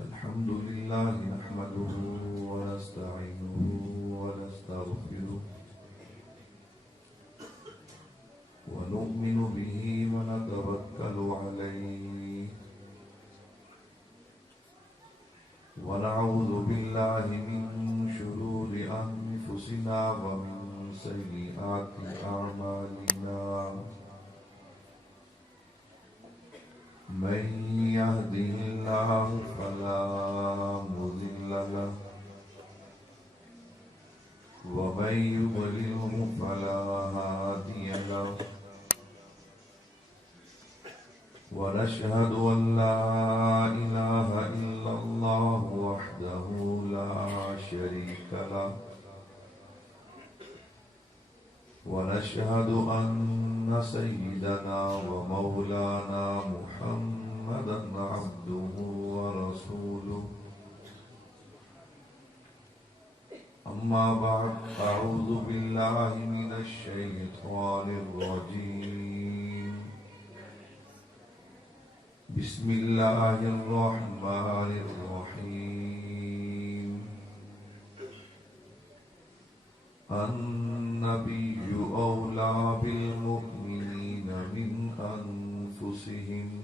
الحمد لله نحمده ونستعينه ونستغفره ونؤمن به ونتوكل عليه ونعوذ بالله من شرور أنفسنا ومن سيئات أعمالنا من يهده الله فلا مضل له ومن يضلله فلا هادي له ونشهد أن لا إله إلا الله وحده لا شريك له ونشهد أن سيدنا ومولانا محمدا عبده ورسوله أما بعد أعوذ بالله من الشيطان الرجيم بسم الله الرحمن الرحيم النبي أولى بالمؤمنين من أنفسهم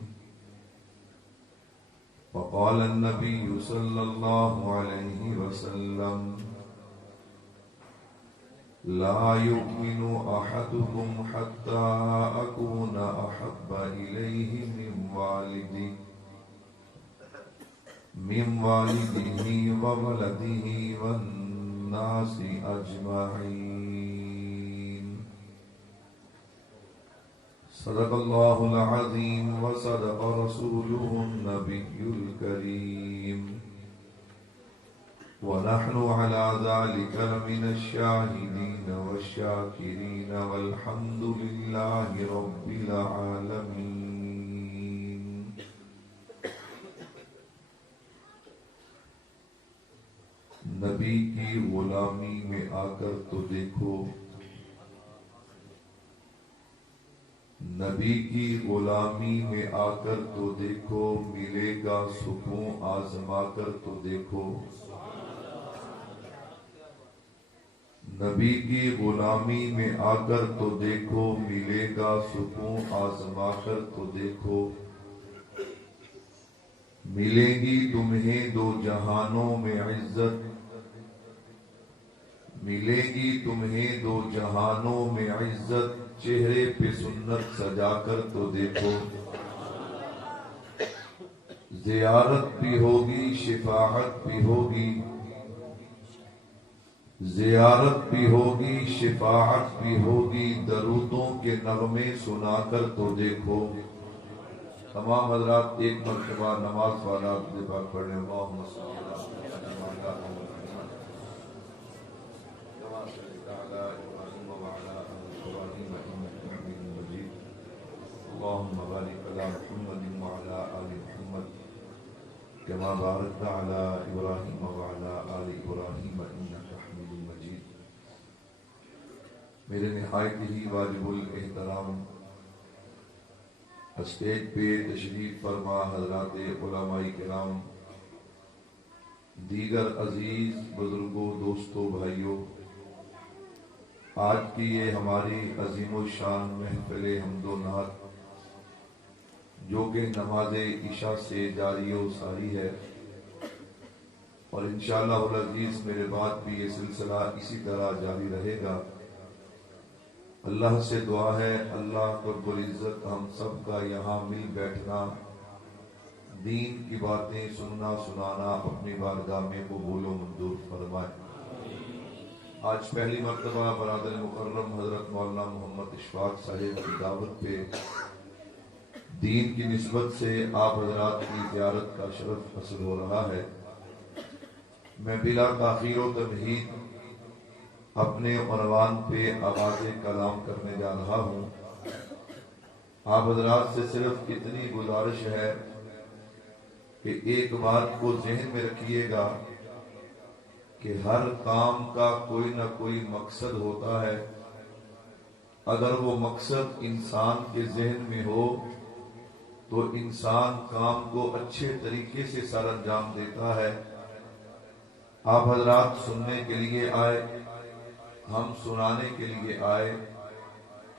وقال النبي صلى الله عليه وسلم لا يؤمن أحدكم حتى أكون أحب إليه من والده وولده والناس أجمعين صدق الله العظيم وصدق رسوله النبي الكريم ونحن على ذلك من الشاهدين والشاكرين والحمد لله رب العالمين نبی کی غلامی میں آ کر تو دیکھو نبی کی غلامی میں آ کر تو دیکھو ملے گا سکون آزما کر تو دیکھو نبی کی غلامی میں آ کر تو دیکھو ملے گا سکون آزما کر تو دیکھو ملے گی تمہیں دو جہانوں میں عزت ملے گی تمہیں دو جہانوں میں عزت چہرے پہ سنت سجا کر تو دیکھو زیارت بھی ہوگی شفاعت بھی ہوگی زیارت بھی ہوگی شفاعت بھی ہوگی درودوں کے نغمے سنا کر تو دیکھو تمام حضرات ایک مرتبہ نماز والا پاک پڑھنے اللہم صلی اللہ اللهم بارك على محمد وعلى آل محمد كما باركت على إبراهيم وعلى آل إبراهيم إنك حميد مجيد میرے نہایت ہی واجب الاحترام اسٹیج پہ تشریف فرما حضرات علماء کرام دیگر عزیز بزرگوں دوستوں بھائیوں آج کی یہ ہماری عظیم الشان محفل حمد و نعت جو کہ نماز عشاء سے جاری و ساری ہے اور انشاءاللہ العزیز میرے بعد بھی یہ سلسلہ اسی طرح جاری رہے گا اللہ سے دعا ہے اللہ رب العزت ہم سب کا یہاں مل بیٹھنا دین کی باتیں سننا سنانا اپنی بارگاہ میں قبول و منظور فرمائے آج پہلی مرتبہ برادر مکرم حضرت مولانا محمد اشفاق صاحب کی دعوت پہ دین کی نسبت سے آپ حضرات کی زیارت کا شرف حاصل ہو رہا ہے میں بلا تاخیر و تمہید اپنے عنوان پہ آغاز کلام کرنے جا رہا ہوں آپ حضرات سے صرف اتنی گزارش ہے کہ ایک بات کو ذہن میں رکھیے گا کہ ہر کام کا کوئی نہ کوئی مقصد ہوتا ہے اگر وہ مقصد انسان کے ذہن میں ہو تو انسان کام کو اچھے طریقے سے سر انجام دیتا ہے۔ آپ حضرات سننے کے لیے آئے، ہم سنانے کے لیے آئے۔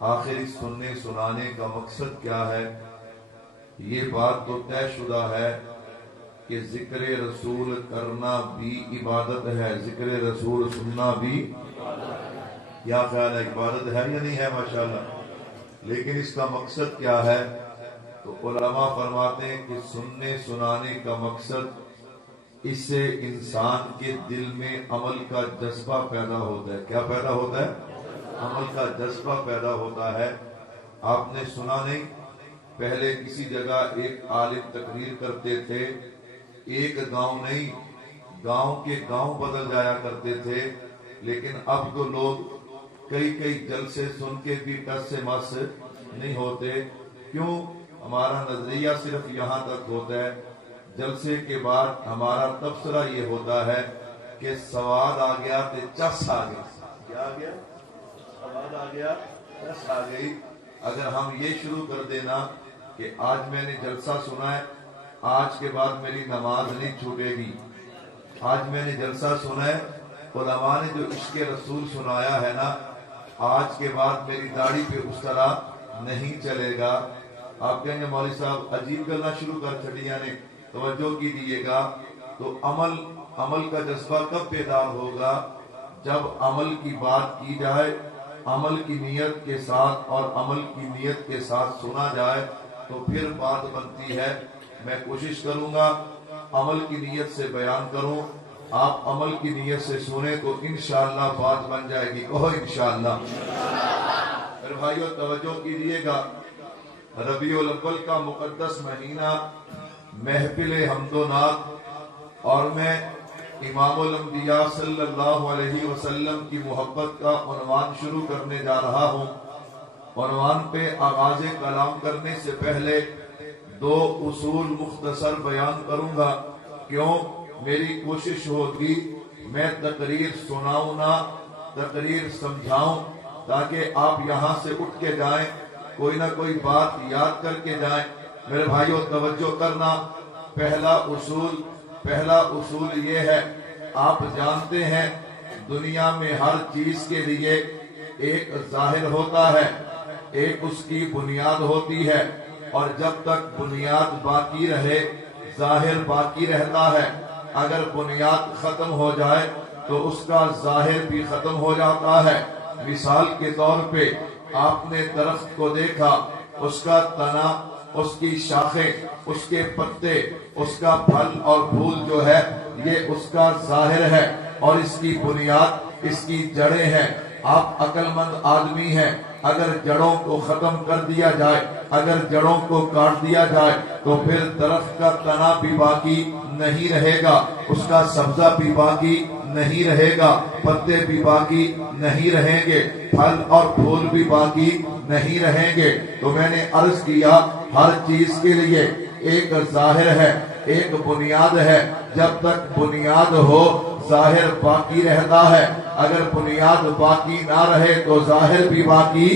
آخر اس سننے سنانے کا مقصد کیا ہے؟ یہ بات تو طے شدہ ہے کہ ذکر رسول کرنا بھی عبادت ہے، ذکر رسول سننا بھی کیا خیال ہے، عبادت ہے یا نہیں ہے؟ ماشاءاللہ۔ لیکن اس کا مقصد کیا ہے؟ تو علماء فرماتے ہیں کہ سننے سنانے کا مقصد اس سے انسان کے دل میں عمل کا جذبہ پیدا ہوتا ہے۔ کیا پیدا ہوتا ہے؟ عمل کا جذبہ پیدا ہوتا ہے۔ آپ نے سنا نہیں، پہلے کسی جگہ ایک عالم تقریر کرتے تھے، ایک گاؤں نہیں، گاؤں کے گاؤں بدل جایا کرتے تھے، لیکن اب تو لوگ کئی کئی جلسے سن کے بھی ٹس سے مس نہیں ہوتے۔ کیوں؟ ہمارا نظریہ صرف یہاں تک ہوتا ہے، جلسے کے بعد ہمارا تبصرہ یہ ہوتا ہے کہ سواد آ گیا تے چس آ گئی۔ کیا آ گیا؟ سواد آ گیا، چس آ گئی۔ اگر ہم یہ شروع کر دینا کہ آج میں نے جلسہ سنا ہے، آج کے بعد میری نماز نہیں چھوٹے گی، آج میں نے جلسہ سنا ہے، علماء نے جو عشق رسول سنایا ہے نا، آج کے بعد میری داڑھی پہ اس طرح نہیں چلے گا۔ آپ کہیں گے مولوی صاحب عجیب گلنا شروع کر چھڑیاں نے، توجہ کیجیے گا۔ تو عمل کا جذبہ کب بیدار ہوگا؟ جب عمل کی بات کی جائے، عمل کی نیت کے ساتھ اور عمل کی نیت کے ساتھ سنا جائے تو پھر بات بنتی ہے۔ میں کوشش کروں گا عمل کی نیت سے بیان کروں، آپ عمل کی نیت سے سنیں تو انشاءاللہ بات بن جائے گی۔ کہو انشاءاللہ۔ میرے بھائیو توجہ کیجیے گا، ربیع الاول کا مقدس مہینہ، محفل حمد و نعت، اور میں امام الانبیاء صلی اللہ علیہ وسلم کی محبت کا عنوان شروع کرنے جا رہا ہوں۔ عنوان پہ آغاز کلام کرنے سے پہلے دو اصول مختصر بیان کروں گا۔ کیوں؟ میری کوشش ہوگی میں تقریر سناؤں نہ، تقریر سمجھاؤں، تاکہ آپ یہاں سے اٹھ کے جائیں، کوئی نہ کوئی بات یاد کر کے جائیں۔ میرے بھائیوں توجہ کرنا، پہلا اصول یہ ہے، آپ جانتے ہیں دنیا میں ہر چیز کے لیے ایک ظاہر ہوتا ہے، ایک اس کی بنیاد ہوتی ہے، اور جب تک بنیاد باقی رہے ظاہر باقی رہتا ہے۔ اگر بنیاد ختم ہو جائے تو اس کا ظاہر بھی ختم ہو جاتا ہے۔ مثال کے طور پہ آپ نے درخت کو دیکھا، اس کا تنا، اس کی شاخیں، اس کے پتے، اس کا پھل اور پھول جو ہے یہ اس کا ظاہر ہے، اور اس کی بنیاد، اس کی جڑیں ہیں۔ آپ عقل مند آدمی ہیں، اگر جڑوں کو ختم کر دیا جائے، اگر جڑوں کو کاٹ دیا جائے تو پھر درخت کا تنا بھی باقی نہیں رہے گا، اس کا سبزہ بھی باقی نہیں رہے گا، پتے بھی باقی نہیں رہیں گے، پھل اور پھول بھی باقی نہیں رہیں گے۔ تو میں نے عرض کیا ہر چیز کے لیے ایک ظاہر ہے، ایک بنیاد ہے۔ جب تک بنیاد ہو ظاہر باقی رہتا ہے، اگر بنیاد باقی نہ رہے تو ظاہر بھی باقی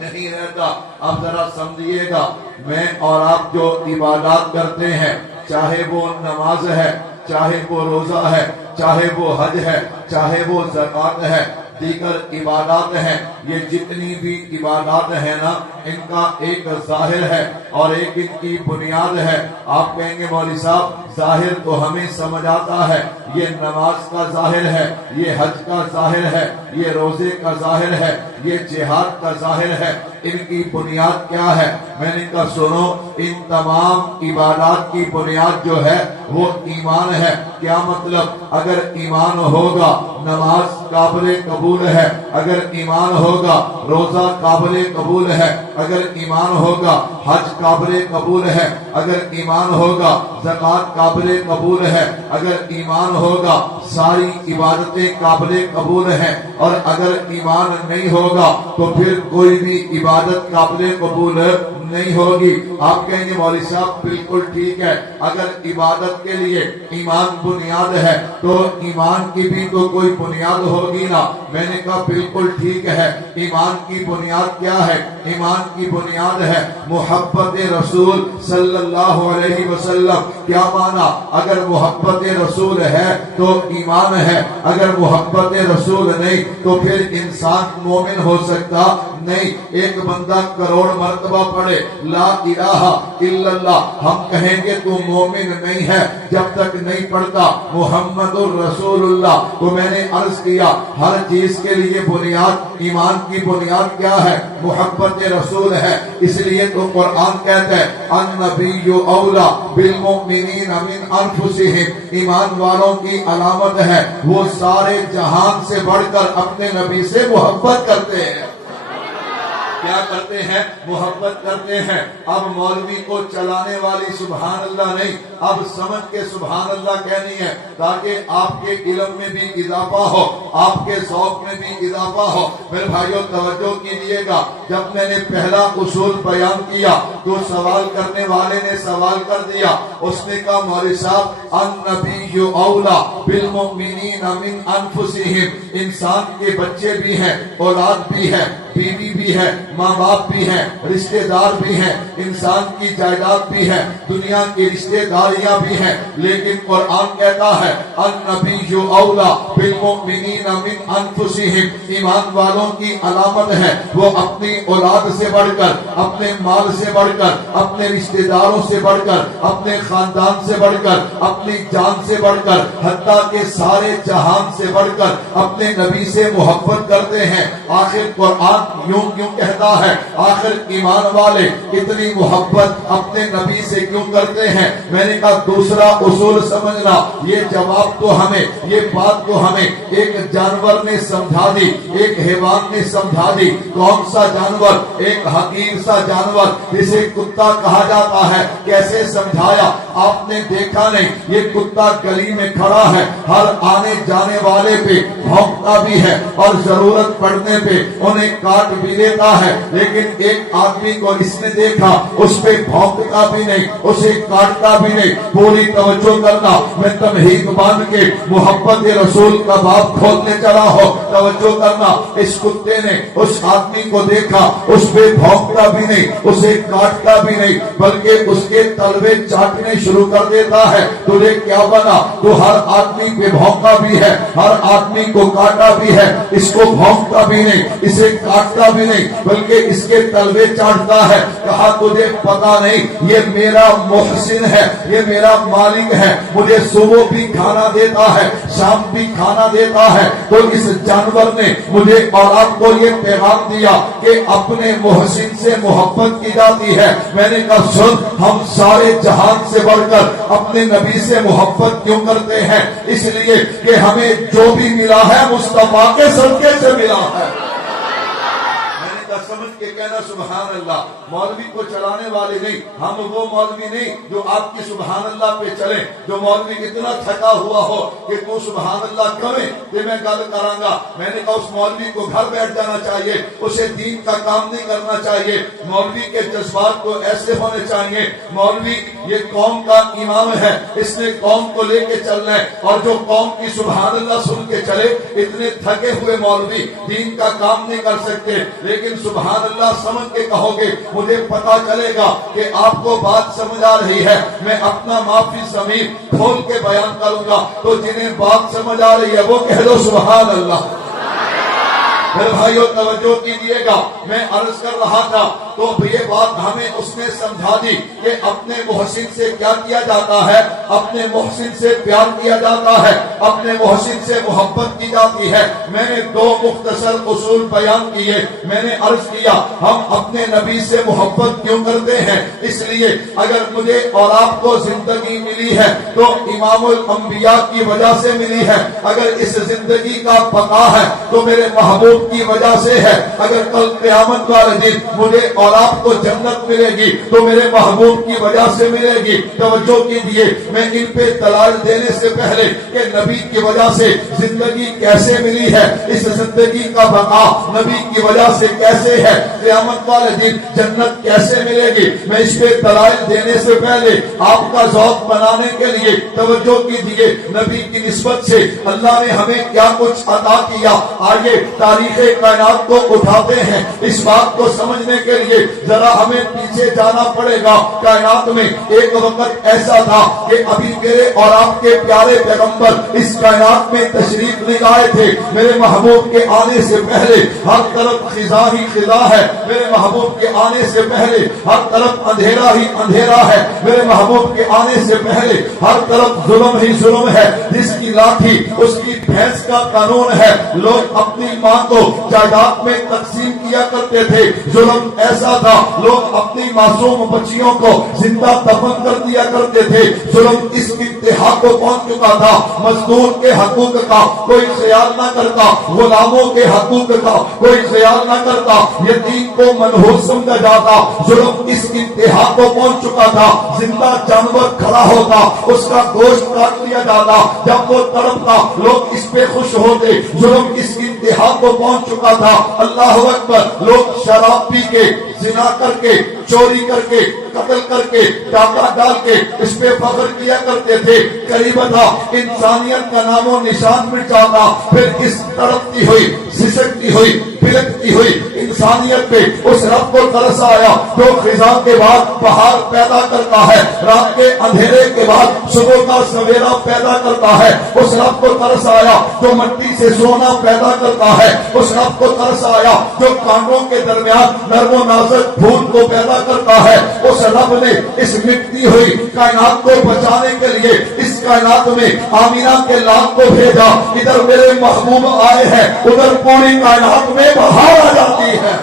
نہیں رہتا۔ اب ذرا سمجھیے گا، میں اور آپ جو عبادات کرتے ہیں، چاہے وہ نماز ہے، چاہے وہ روزہ ہے، چاہے وہ حج ہے، چاہے وہ زکوٰۃ ہے، دیگر عبادات ہیں، یہ جتنی بھی عبادات ہیں نا، ان کا ایک ظاہر ہے اور ایک ان کی بنیاد ہے۔ آپ کہیں گے مولوی صاحب ظاہر تو ہمیں سمجھ آتا ہے، یہ نماز کا ظاہر ہے، یہ حج کا ظاہر ہے، یہ روزے کا ظاہر ہے، یہ جہاد کا ظاہر ہے، ان کی بنیاد کیا ہے؟ میں نے کہا سنو، ان تمام عبادات کی بنیاد جو ہے وہ ایمان ہے۔ کیا مطلب؟ اگر ایمان ہوگا نماز قابل قبول ہے، اگر ایمان ہوگا روزہ قابل قبول ہے، اگر ایمان ہوگا حج قابل قبول ہے، اگر ایمان ہوگا زکوٰۃ قابل قبول ہے، اگر ایمان ہوگا ساری عبادتیں قابل قبول ہیں، اور اگر ایمان نہیں ہوگا تو پھر کوئی بھی عبادت قابل قبول نہیں ہوگی۔ آپ کہیں گے مولوی صاحب بالکل ٹھیک ہے، اگر عبادت کے لیے ایمان بنیاد ہے تو ایمان کی بھی تو کوئی بنیاد ہوگی نا۔ میں نے کہا بالکل ٹھیک ہے، ایمان کی بنیاد کیا ہے؟ ایمان کی بنیاد ہے محبت رسول صلی اللہ علیہ وسلم۔ کیا مانا؟ اگر محبت رسول ہے تو ایمان ہے، اگر محبت رسول نہیں تو پھر انسان مومن ہو سکتا نہیں۔ ایک بندہ کروڑ مرتبہ پڑھے لا الہ الا اللہ، ہم کہیں گے تو مومن نہیں ہے جب تک نہیں پڑھتا محمد الرسول اللہ۔ تو میں نے عرض کیا ہر چیز کے لیے بنیاد، ایمان کی بنیاد کیا ہے؟ محبت رسول ہے۔ اس لیے تو قرآن کہتا ہے النبی اولا بالمؤمنین من انفسہم، ایمان والوں کی علامت ہے وہ سارے جہان سے بڑھ کر اپنے نبی سے محبت کرتے ہیں۔ کیا کرتے ہیں؟ محبت کرتے ہیں۔ اب مولوی کو چلانے والی سبحان اللہ نہیں، اب سمجھ کے سبحان اللہ کہنی ہے تاکہ آپ کے علم میں بھی اضافہ ہو، آپ کے ذوق میں بھی اضافہ ہو۔ میرے بھائیوں توجہ کیجیے گا، جب میں نے پہلا اصول بیان کیا تو سوال کرنے والے نے سوال کر دیا، اس نے کہا مولوی صاحب النبی اولا بالمؤمنین من انفسہم، انسان کے بچے بھی ہیں، اولاد بھی ہے، بیوی بھی ہے، ماں باپ بھی ہیں، رشتہ دار بھی ہیں، انسان کی جائیداد بھی ہے، دنیا کی رشتہ داریاں بھی ہیں، لیکن قرآن کہتا ہے النبی اولا بالمؤمنین من انفسہم، ایمان والوں کی علامت ہے وہ اپنی اولاد سے بڑھ کر، اپنے مال سے بڑھ کر، اپنے رشتہ داروں سے بڑھ کر، اپنے خاندان سے بڑھ کر، اپنی جان سے بڑھ کر، حتیٰ کہ سارے جہان سے بڑھ کر اپنے نبی سے محبت کرتے ہیں۔ آخر قرآن یوں کہتا ہے، آخر ایمان والے اتنی محبت اپنے نبی سے کیوں کرتے ہیں؟ میں نے کہا دوسرا اصول سمجھنا، یہ جواب تو ہمیں، یہ بات تو ہمیں ایک جانور نے سمجھا دی، ایک حیوان نے سمجھا دی۔ کون سا جانور؟ ایک حقیر سا جانور جسے کتا کہا جاتا ہے۔ کیسے سمجھایا؟ آپ نے دیکھا نہیں، یہ کتا گلی میں کھڑا ہے، ہر آنے جانے والے پہ بھونکتا بھی ہے اور ضرورت پڑنے پہ انہیں کاٹ بھی لیتا ہے، لیکن ایک آدمی کو اس نے دیکھا، اس پہ بھونکتا بھی نہیں، اسے کاٹتا بھی نہیں۔ پوری توجہ کرنا، میں تمہید باندھ کے محبت رسول کا باب کھولنے چلا ہو، توجہ کرنا۔ اس کتے نے اس آدمی کو دیکھا، اس پہ بھونکتا بھی نہیں، اسے کاٹتا بھی نہیں، بلکہ اس کے تلوے چاٹنے شروع کر دیتا ہے۔ تجھے کیا بنا؟ تو ہر آدمی پہ بھونکا بھی ہے، ہر آدمی کو کاٹا بھی ہے، اس کو بھونکتا بھی نہیں، اسے کاٹتا بھی نہیں، بلکہ اس کے تلوے چاٹتا ہے۔ کہا تجھے پتا نہیں یہ میرا محسن ہے، یہ میرا مالک ہے، مجھے صبح بھی کھانا دیتا ہے، شام بھی کھانا دیتا ہے۔ تو اس جانور نے مجھے اور آپ کو یہ پیغام دیا کہ اپنے محسن سے محبت کی جاتی ہے۔ میں نے کہا سن، ہم سارے جہان سے بڑھ کر اپنے نبی سے محبت کیوں کرتے ہیں؟ اس لیے کہ ہمیں جو بھی ملا ہے مصطفیٰ کے صدقے سے ملا ہے۔ سمجھ کے کہنا سبحان اللہ۔ مولوی کو چلانے والے نہیں، ہم وہ مولوی نہیں جو آپ کی سبحان اللہ پہ چلیں، جو مولوی اتنا تھکا ہوا ہو کہ تو سبحان اللہ کرے کہ میں گل کراں گا۔ میں نے کہا اس مولوی کو گھر بیٹھ جانا چاہیے، اسے دین کا کام نہیں کرنا چاہیے۔ مولوی کے جذبات کو ایسے ہونے چاہیے، مولوی یہ قوم کا امام ہے، اس نے قوم کو لے کے چلنا ہے، اور جو قوم کی سبحان اللہ سن کے چلے، اتنے تھکے ہوئے مولوی دین کا کام نہیں کر سکتے۔ لیکن سبحان اللہ سمجھ کے کہو گے، مجھے پتا چلے گا کہ آپ کو بات سمجھ آ رہی ہے، میں اپنا معافی ضمیر کھول کے بیان کروں گا۔ تو جنہیں بات سمجھ آ رہی ہے وہ کہہ دو سبحان اللہ۔ میرے بھائیوں توجہ کیجیے گا، میں عرض کر رہا تھا تو یہ بات ہمیں اس نے سمجھا دی کہ اپنے محسن سے کیا کیا جاتا ہے، اپنے محسن سے پیار کیا جاتا ہے، اپنے محسن سے محبت کی جاتی ہے۔ میں نے دو مختصر اصول بیان کیے۔ میں نے عرض کیا ہم اپنے نبی سے محبت کیوں کرتے ہیں؟ اس لیے اگر مجھے اور آپ کو زندگی ملی ہے تو امام الانبیاء کی وجہ سے ملی ہے، اگر اس زندگی کا بقا ہے تو میرے محبوب کی وجہ سے ہے، اگر کل قیامت والے دن مجھے اور اور آپ کو جنت ملے گی تو میرے محبوب کی وجہ سے ملے گی۔ توجہ کیجیے، میں ان پہ دلائل دینے سے پہلے کہ نبی کی وجہ سے زندگی کیسے ملی ہے، اس زندگی کا بقا نبی کی وجہ سے کیسے ہے، قیامت والے دن جنت کیسے ملے گی، میں اس پہ دلائل دینے سے پہلے آپ کا ذوق بنانے کے لیے توجہ کیجیے نبی کی نسبت سے اللہ نے ہمیں کیا کچھ عطا کیا۔ آئیے تاریخ کائنات کو اٹھاتے ہیں، اس بات کو سمجھنے کے لیے ذرا ہمیں پیچھے جانا پڑے گا۔ کائنات میں ایک وقت ایسا تھا کہ ابھی میرے اور آپ کے پیارے پیغمبر اس کائنات میں تشریف لے آئے تھے۔ میرے محبوب کے آنے سے پہلے ہر طرف خزاں ہی خزاں ہے، میرے محبوب کے آنے سے پہلے ہر طرف اندھیرا ہی اندھیرا ہے، میرے محبوب کے آنے سے پہلے ہر طرف ظلم ہی ظلم ہے۔ جس کی لاٹھی اس کی بھینس کا قانون ہے۔ لوگ اپنی ماں کو جائیداد میں تقسیم کیا کرتے تھے، ظلم ایسا تھا لوگ اپنی معصوم بچیوں کو زندہ دفن کر دیا کرتے تھے۔ ظلم اس انتہا کو پہنچ چکا تھا، مزدور کے حقوق کا کوئی خیال نہ کرتا، غلاموں کے حقوق کا کوئی خیال نہ کرتا، یتیم کو منحوس سمجھا جاتا۔ ظلم اس انتہا کو پہنچ چکا تھا، زندہ جانور کھڑا ہوتا اس کا گوشت کاٹ لیا جاتا، جب وہ تڑپتا لوگ اس پہ خوش ہوتے۔ ظلم اس انتہا کو پہنچ چکا تھا، اللہ اکبر، لوگ شراب پی کے، زنا کر کے، چوری کر کے، قتل کر کے، ڈاکہ ڈال کے اس پہ فخر کیا کرتے تھے۔ قریب تھا انسانیت کا نام و نشان مٹ جاتا۔ پھر اس تڑپتی ہوئی، سسکتی ہوئی، پلکتی ہوئی انسانیت پہ اس رب کو ترس آیا جو خزاں کے بعد بہار پیدا کرتا ہے، رات کے اندھیرے کے بعد صبح کا سویرا پیدا کرتا ہے۔ اس رب کو ترس آیا جو مٹی سے سونا پیدا کرتا ہے۔ اس رب کو ترس آیا جو کانٹوں کے درمیان نرم و نازک پھول کو پیدا کرتا ہے۔ اس رب نے اس مٹتی ہوئی کائنات کو بچانے کے لیے اس کائنات میں آمینہ کے لال کو بھیجا۔ ادھر میرے محبوب آئے ہیں، ادھر پوری کائنات میں بہار آ جاتی ہے۔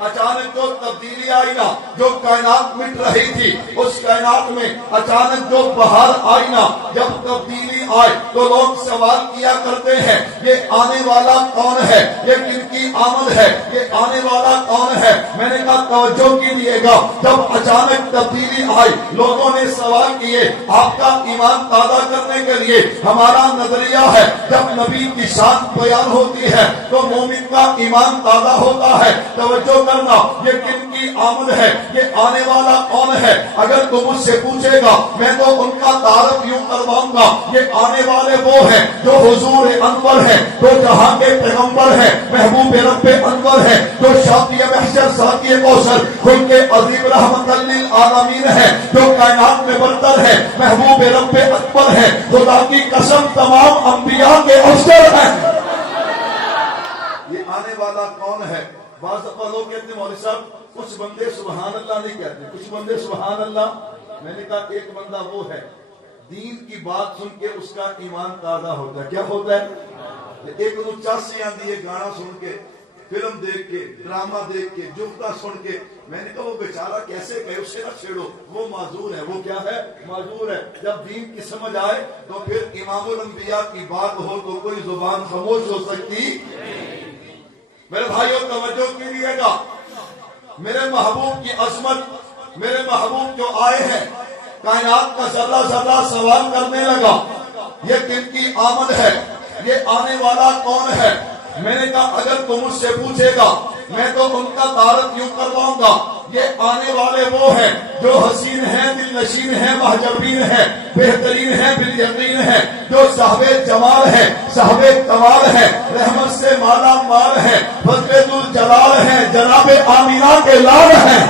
اچانک جو تبدیلی آئی نا، جو کائنات مٹ رہی تھی اس کائنات میں اچانک جو بہار آئی نا، جب تبدیلی آئے تو لوگ سوال کیا کرتے ہیں یہ آنے والا کون ہے، یہ کن کی آمد ہے، یہ آنے والا کون ہے۔ میں نے کہا توجہ کیجیے گا، جب اچانک تبدیلی آئی لوگوں نے سوال کیے۔ آپ کا ایمان تازہ کرنے کے لیے ہمارا نظریہ ہے جب نبی کی شان بیان ہوتی ہے تو مومن کا ایمان تازہ ہوتا ہے۔ توجہ کرنا، یہ کن کی آمد ہے، یہ آنے والا کون ہے۔ اگر تم مجھ سے پوچھے گا میں تو ان کا تعارف یوں کرواؤں گا، یہ آنے والے وہ ہیں جو حضور انور ہے، جو جہاں کے پیغمبر ہے، محبوب رب انور ہے، جو شافی محشر ساقی کوثر خلق عظیم رحمت للعالمین ہے، جو کائنات میں برتر ہے، محبوب رب اکبر ہے، خدا کی قسم تمام انبیاء کے افسر ہیں۔ یہ آنے والا کون ہے؟ بعض دفعہ لوگ کہتے ہیں مولوی صاحب کچھ بندے سبحان اللہ نہیں کہتے، کچھ بندے سبحان اللہ۔ میں نے کہا ایک بندہ وہ ہے دین کی بات سن کے اس کا ایمان تازہ ہوتا ہے۔ کیا ہوتا ہے؟ ایک نو چاسی آندی ہے گانا سن کے، فلم دیکھ کے، ڈرامہ دیکھ کے، جملہ سن کے۔ میں نے کہا وہ بیچارہ کیسے کہے، اسے نہ چھیڑو، وہ معذور ہے۔ وہ کیا ہے؟ معذور ہے۔ جب دین کی سمجھ آئے تو پھر امام الانبیاء کی بات ہو تو کوئی زبان خاموش ہو سکتی۔ میرے بھائیوں توجہ کیجیے گا، میرے محبوب کی عظمت، میرے محبوب جو آئے ہیں کائنات کا ذرہ ذرہ سوال کرنے لگا یہ کن کی آمد ہے، یہ آنے والا کون ہے۔ میں نے کہا اگر تم مجھ سے پوچھے گا میں تو ان کا تعارف یوں کرواؤں گا، یہ آنے والے وہ ہیں جو حسین ہیں، دل نشین ہیں، محجبین ہیں، بہترین ہیں، بالیقین ہیں، جو صاحب جمال ہے، صاحب کمال ہے، رحمت سے مالا مال ہے، فضل ذو الجلال ہے، جناب آمینہ کے لال ہیں۔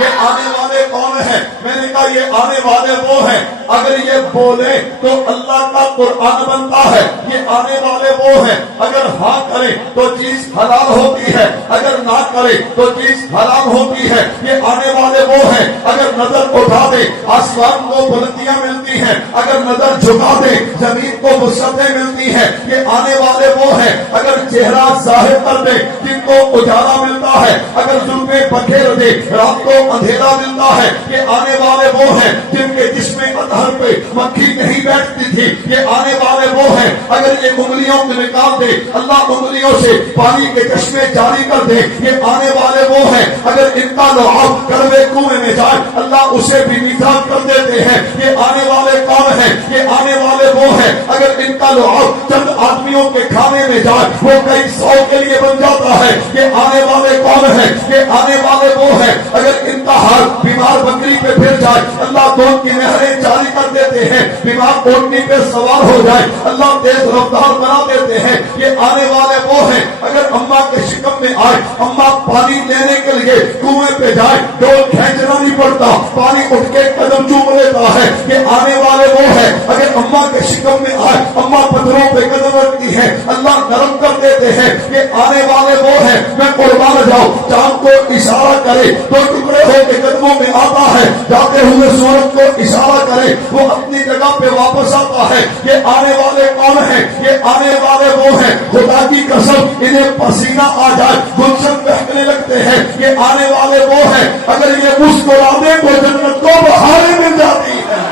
یہ آنے والے کون ہیں؟ میں نے کہا یہ آنے والے وہ ہیں اگر یہ بولے تو اللہ کا قرآن بنتا ہے۔ یہ آنے والے وہ ہیں اگر ہاں کرے تو چیز حلال ہوتی ہے، اگر نہ کرے تو چیز حرام ہوتی ہے۔ یہ آنے والے وہ ہیں اگر نظر اٹھا دے آسمان کو بلندیاں ملتی ہیں، اگر نظر جھکا دے زمین کو وسعتیں ملتی ہیں۔ یہ آنے والے وہ ہیں اگر چہرہ ظاہر کر دے جن کو اجالا ملتا ہے، اگر زلفیں بکھیر دے رات کو اندھیرا ملتا جانتا ہے کہ آنے والے وہ ہیں جن کے جسم اطہر پہ مکھی نہیں بیٹھتی تھی. یہ آنے والے وہ ہیں اگر یہ انگلیوں کو نکال دے اللہ انگلیوں سے پانی کے چشمے جاری کر دے. یہ آنے والے وہ ہیں اگر ان کا لعاب کڑوے کنویں میں جائے اللہ اسے بھی میٹھا کر دیتے ہیں. یہ آنے والے کون ہیں؟ یہ آنے والے وہ ہیں اگر ان کا لعاب چند آدمیوں کے کھانے میں جائے وہ کئی سو کے لیے بن جاتا ہے. یہ آنے والے کون ہیں؟ یہ آنے والے وہ ہیں اگر ان کا ہار بیمار بکری پہ پھر جائے اللہ دودھ کی نہریں جاری کر دیتے ہیں. بیمار اونٹنی پہ سوار ہو جائے اللہ تیز رفتار بنا دیتے ہیں. یہ آنے والے وہ ہیں اگر اماں کے شکم میں آئے اماں پانی لینے کے لیے کنویں پہ جائے ڈول کھینچنا نہیں پڑتا پانی اٹھ کے قدم چوم لیتا ہے. یہ آنے والے وہ ہیں اگر اماں کے شکم میں آئے اماں پتھروں پہ قدم رکھتی ہے اللہ نرم کر دیتے ہیں. یہ آنے والے وہ ہیں میں قربان جاؤں چاند کو اشارہ کرے تو ٹکڑے ہو کے قدموں میں آتا ہے جاتے ہوئے سورج کو اشارہ کرے وہ اپنی جگہ پہ واپس آتا ہے. یہ آنے والے کون ہیں؟ یہ آنے والے وہ ہیں خدا کی قسم انہیں پسینہ آ جائے گلشن بہکنے لگتے ہیں. یہ آنے والے وہ ہیں اگر یہ مسکرا دے تو جنت کو بہاریں مل جاتی ہے.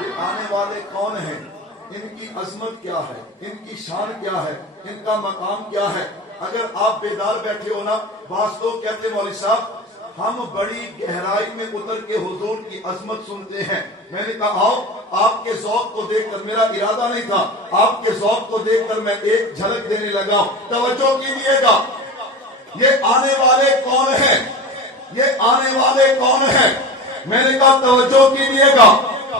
یہ آنے والے کون ہیں؟ ان کی عظمت کیا ہے؟ ان کی شان کیا ہے؟ ان کا مقام کیا ہے؟ اگر آپ بیدار بیٹھے ہو نا بعض لوگ کہتے ہیں مولوی صاحب ہم بڑی گہرائی میں اتر کے حضور کی عظمت سنتے ہیں. میں نے کہا آؤ آپ کے ذوق کو دیکھ کر میرا ارادہ نہیں تھا آپ کے ذوق کو دیکھ کر میں ایک جھلک دینے لگا. توجہ کیجیے گا یہ آنے والے کون ہیں؟ یہ آنے والے کون ہیں؟ میں نے کہا توجہ کیجیے گا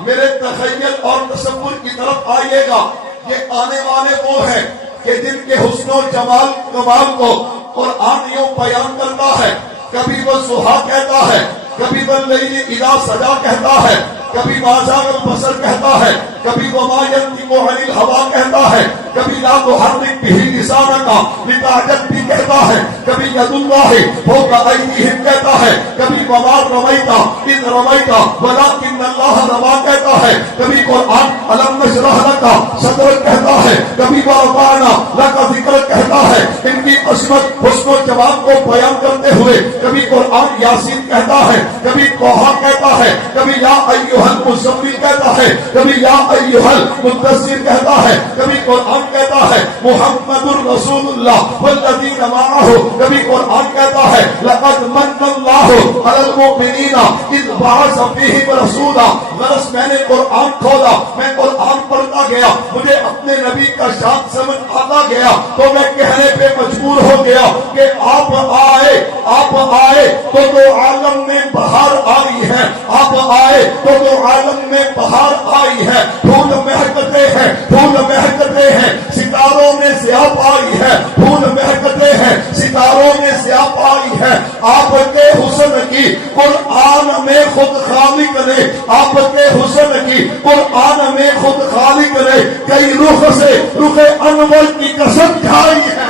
میرے تخیل اور تصور کی طرف آئیے گا. یہ آنے والے وہ ہیں کہ جن کے حسن و جمال کمال کو قرآن یوں بیان کرتا ہے. کبھی وہ سہا کہتا ہے کبھی وہ لیل اذا سجا کہتا ہے کبھی بازار البصر کہتا ہے کبھی وہ ما ينطق عن الهوى کہتا ہے کبھی لا تحرك به لسانك لتعجب بھی کہتا ہے کبھی ید اللہ فوق ایدیہم کہتا ہے کبھی وما رمیت اذ رمیت ولکن اللہ رمى کہتا ہے کبھی قرآن الم نشرح لك صدرک کہتا ہے کبھی ورفعنا لك ذکرک کہتا ہے. ان کی عظمت حسن و جمال کو بیان کرتے ہوئے کبھی قرآن یاسین کہتا ہے کبھی توحا کہتا ہے کبھی یا ایھا المزمل کہتا ہے کبھی یا ایھا المدثر کہتا ہے کبھی قرآن کہتا ہے محمد الرسول اللہ والذین معہ کبھی قرآن کہتا ہے لقد من اللہ علی المؤمنین اذ بعث فیہم رسولا. غرض میں نے قرآن کھولا میں قرآن پڑھتا گیا مجھے اپنے نبی کا شان سمجھ آتا گیا تو میں کہنے پہ مجبور ہو گیا کہ آپ آئے تو عالم میں بہار آئی ہے. آپ آئے تو عالم میں بہار آئی ہے. پھول مہکتے ہیں ستاروں میں سیاہ آئی ہے. پھول مہکتے ہیں ستاروں میں سیاہ آئی ہے. آپ کے حسن کی قرآن میں خود خالق نے آپ کے حسن کی قرآن میں خود خالق نے کئی رخ سے رخ انور کی قسم کھائی ہے.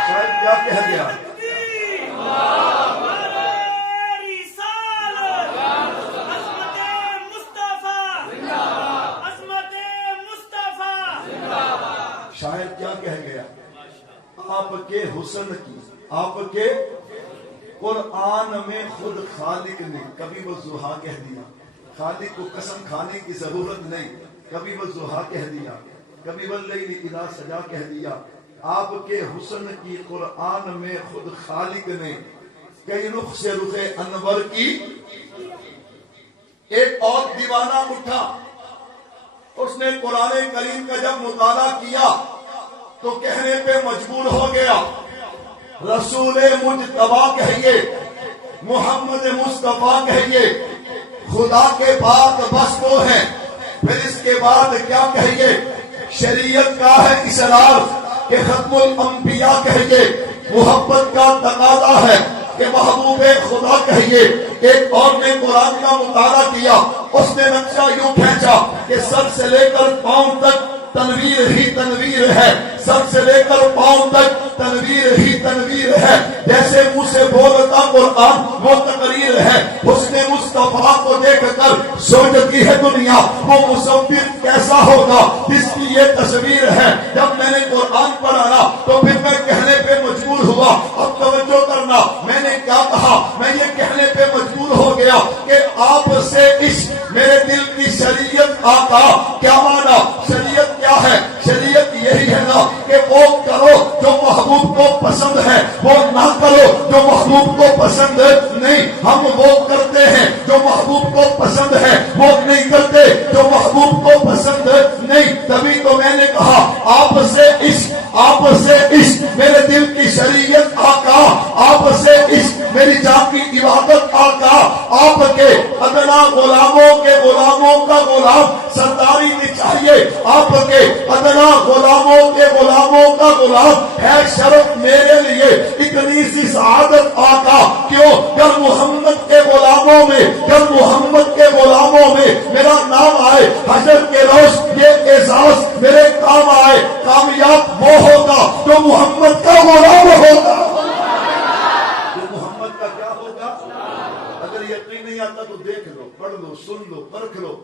شاید کیا کہہ گیا شاعر کیا کہہ گیا آپ کے حسن کی آپ کے قرآن میں خود خالق نے کبھی وہ ضحیٰ کہہ دیا. خالق کو قسم کھانے کی ضرورت نہیں. کبھی وہ ضحیٰ کہہ دیا کبھی وہ لیل اذا سجا کہہ دیا. آپ کے حسن کی قرآن میں خود خالق نے کئی رخ سے رخ انور کی. ایک اور دیوانہ اٹھا اس نے قرآن کریم کا جب مطالعہ کیا تو کہنے پہ مجبور ہو گیا رسول مجتبیٰ کہیے محمد مصطفیٰ کہیے خدا کے بعد بس وہ ہے. پھر اس کے بعد کیا کہیے شریعت کا ہے اسرار کہ ختم الانبیاء کہیے. محبت کا تقاضا ہے کہ محبوب خدا کہیے. ایک اور نے قرآن کا مطالعہ کیا اس نے نقشہ یوں کھینچا کہ سر سے لے کر پاؤں تک تنویر ہی تنویر ہے. سر سے لے کر پاؤں تک تنویر ہی تنویر ہے. جیسے منہ سے بولتا قرآن وہ تقریر ہے. حسن مصطفیٰ کو دیکھ کر سوچتی ہے دنیا وہ مصور کیسا ہوگا جس کی یہ تصویر ہے. جب میں نے قرآن پڑھا تو پھر میں کہنے پہ مجبور ہوا. اب توجہ کرنا میں نے کیا کہا محبوب کو پسند نہیں، ہم وہ کرتے ہیں جو محبوب کو پسند ہے، وہ نہیں کرتے جو محبوب کو پسند نہیں۔ تبھی تو میں نے کہا آپ سے عشق میرے دل کی شریعت آقا، آپ سے عشق میری جان کی عبادت آقا، آپ کے ادنا غلاموں کے غلاموں کا غلام سرداری نہیں چاہیے، آپ کے ادنا غلاموں کے غلاموں کا غلام ہے شرف میرے لیے اتنی سی سعادت آقا۔ کیوں؟ گر محمد کے غلاموں میں، گر محمد کے غلاموں میں میرا نام آئے حشر کے روز یہ اعزاز میرے کام آئے، کامیاب وہ ہوگا جو محمد کا غلام ہوگا۔ جو محمد کا کیا ہوگا؟ اگر یقین نہیں آتا تو دیکھ لو، پڑھ لو، سن لو، پرکھ لو۔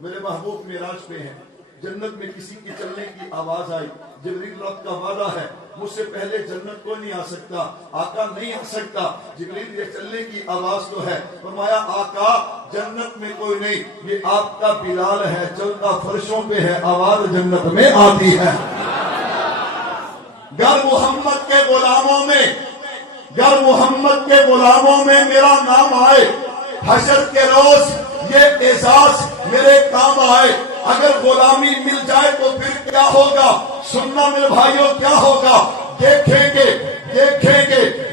میرے محبوب معراج پہ ہیں، جنت میں کسی کی چلنے کی آواز آئی، جبریل رب کا وعدہ ہے مجھ سے پہلے جنت کوئی نہیں آ سکتا، آقا نہیں آ سکتا، جبریل یہ چلنے کی آواز تو ہے، فرمایا آقا جنت میں کوئی نہیں، یہ آپ کا بلال ہے، چلتا فرشوں پہ ہے، آواز جنت میں آتی ہے۔ گر محمد کے غلاموں میں، گر محمد کے غلاموں میں میرا نام آئے حشر کے روز یہ اعزاز میرے کام آئے۔ اگر غلامی مل جائے تو پھر کیا ہوگا؟ سننا میرے بھائیوں کیا ہوگا؟ دیکھیں گے